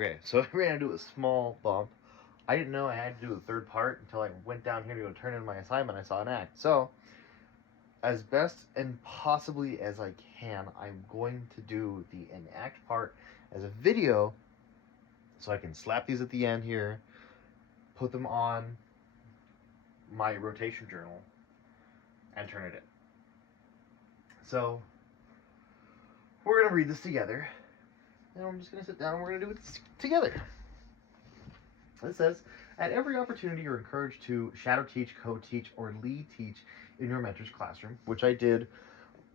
Okay, so I ran into a small bump. I didn't know I had to do the third part until I went down here to go turn in my assignment. I saw Enact. So, as best and possibly as I can, I'm going to do the Enact part as a video so I can slap these at the end here, put them on my rotation journal, and turn it in. So, we're going to read this together, and I'm just going to sit down and we're going to do it together. It says, at every opportunity, you're encouraged to shadow teach, co-teach, or lead teach in your mentor's classroom, which I did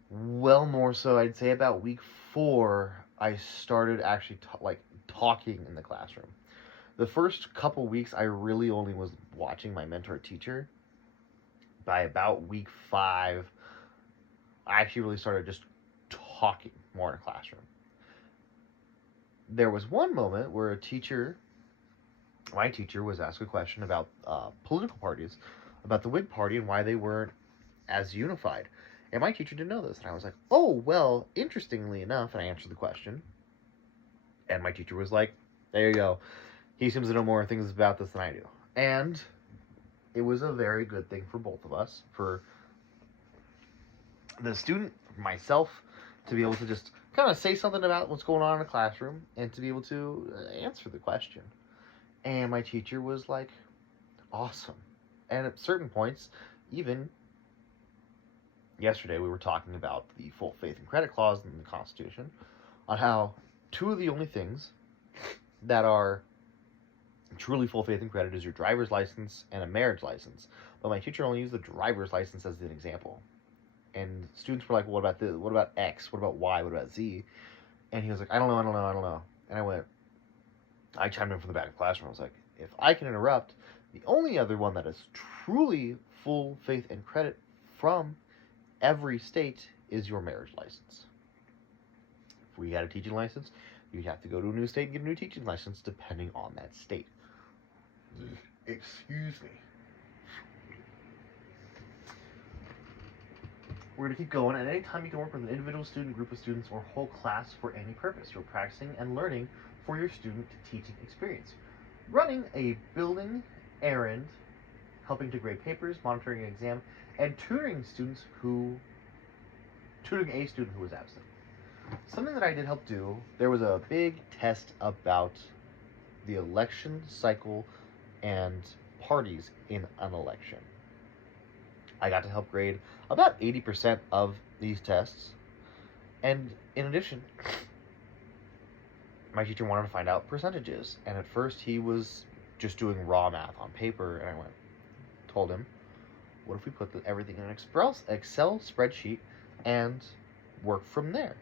well more so. I'd say about week 4, I started actually talking in the classroom. The first couple weeks, I really only was watching my mentor teacher. By about week 5, I actually really started just talking more in a classroom. There was one moment where my teacher was asked a question about political parties, about the Whig Party and why they weren't as unified. And my teacher didn't know this. And I was like, oh, well, interestingly enough, and I answered the question. And my teacher was like, there you go. He seems to know more things about this than I do. And it was a very good thing for both of us, for the student, myself, to be able to just kind of say something about what's going on in the classroom and to be able to answer the question. And my teacher was like, awesome. And at certain points, even yesterday, we were talking about the full faith and credit clause in the Constitution, on how 2 of the only things that are truly full faith and credit is your driver's license and a marriage license. But my teacher only used the driver's license as an example. And students were like, well, what about this? What about X? What about Y? What about Z? And he was like, I don't know. And I chimed in from the back of the classroom. I was like, if I can interrupt, the only other one that is truly full faith and credit from every state is your marriage license. If we had a teaching license, you'd have to go to a new state and get a new teaching license depending on that state. Excuse me. We're going to keep going. At any time, you can work with an individual student, group of students, or whole class for any purpose. You're practicing and learning for your student teaching experience. Running a building errand, helping to grade papers, monitoring an exam, and tutoring a student who was absent. Something that I did help do, there was a big test about the election cycle and parties in an election. I got to help grade about 80% of these tests. And in addition, my teacher wanted to find out percentages. And at first he was just doing raw math on paper. And I told him, what if we put everything in an Excel spreadsheet and work from there?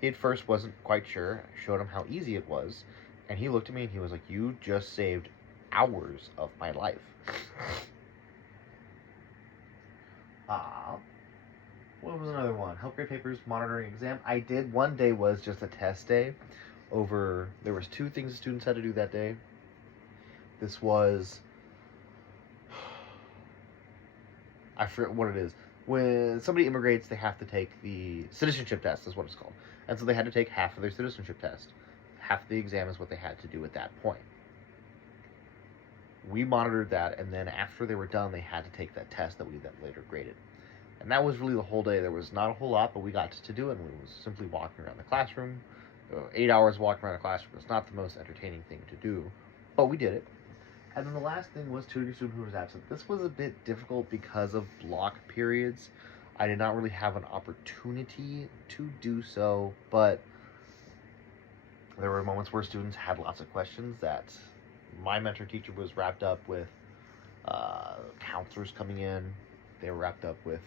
He at first wasn't quite sure. I showed him how easy it was. And he looked at me and he was like, you just saved hours of my life. What was another one? Help grade papers, monitoring exam. I did. One day was just a test day. There was 2 things the students had to do that day. This was, I forget what it is. When somebody immigrates, they have to take the citizenship test, is what it's called. And so they had to take half of their citizenship test. Half of the exam is what they had to do at that point. We monitored that, and then after they were done, they had to take that test that we then later graded. And that was really the whole day. There was not a whole lot, but we got to do it, and we was simply walking around the classroom. 8 hours walking around the classroom. It's not the most entertaining thing to do, but we did it. And then the last thing was tutoring a student who was absent. This was a bit difficult because of block periods. I did not really have an opportunity to do so, but there were moments where students had lots of questions that my mentor teacher was wrapped up with counselors coming in. They were wrapped up with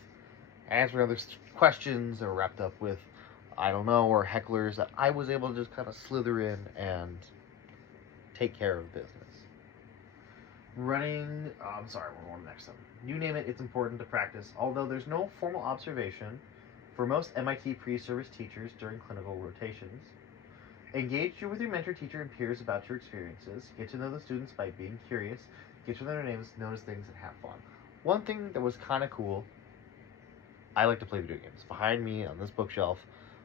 answering other questions. They were wrapped up with, I don't know, or hecklers that I was able to just kind of slither in and take care of business. We're going to next one. You name it, it's important to practice. Although there's no formal observation for most MIT pre-service teachers during clinical rotations, engage with your mentor, teacher, and peers about your experiences. Get to know the students by being curious. Get to know their names, notice things, and have fun. One thing that was kind of cool, I like to play video games. Behind me on this bookshelf,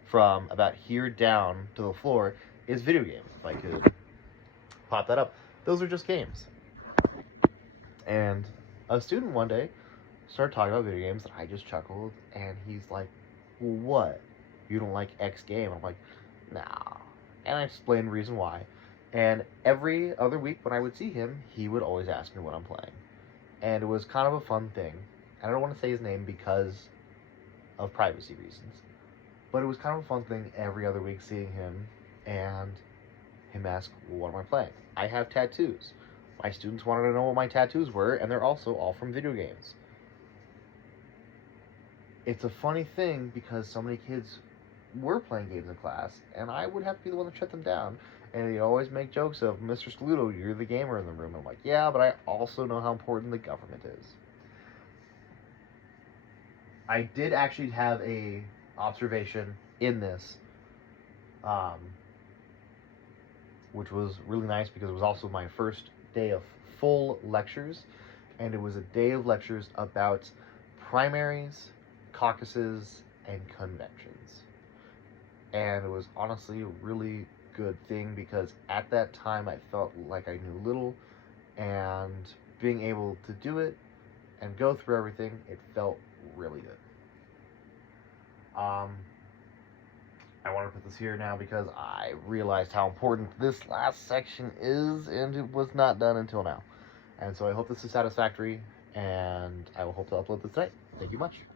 from about here down to the floor, is video games. If I could brought that up. Those are just games. And a student one day started talking about video games, and I just chuckled, and he's like, well, what? You don't like X game? I'm like, nah. And I explained the reason why. And every other week when I would see him, he would always ask me what I'm playing. And it was kind of a fun thing. I don't want to say his name because of privacy reasons. But it was kind of a fun thing every other week seeing him and him ask, well, what am I playing? I have tattoos. My students wanted to know what my tattoos were, and they're also all from video games. It's a funny thing because so many kids were playing games in class, and I would have to be the one to shut them down. And they always make jokes of, Mr. Saludo, you're the gamer in the room. I'm like, yeah, but I also know how important the government is. I did actually have a observation in this, which was really nice because it was also my first day of full lectures, and it was a day of lectures about primaries, caucuses, and conventions. And it was honestly a really good thing because at that time I felt like I knew little, and being able to do it and go through everything, it felt really good. I want to put this here now because I realized how important this last section is, and it was not done until now. And so I hope this is satisfactory, and I will hope to upload this tonight. Thank you much.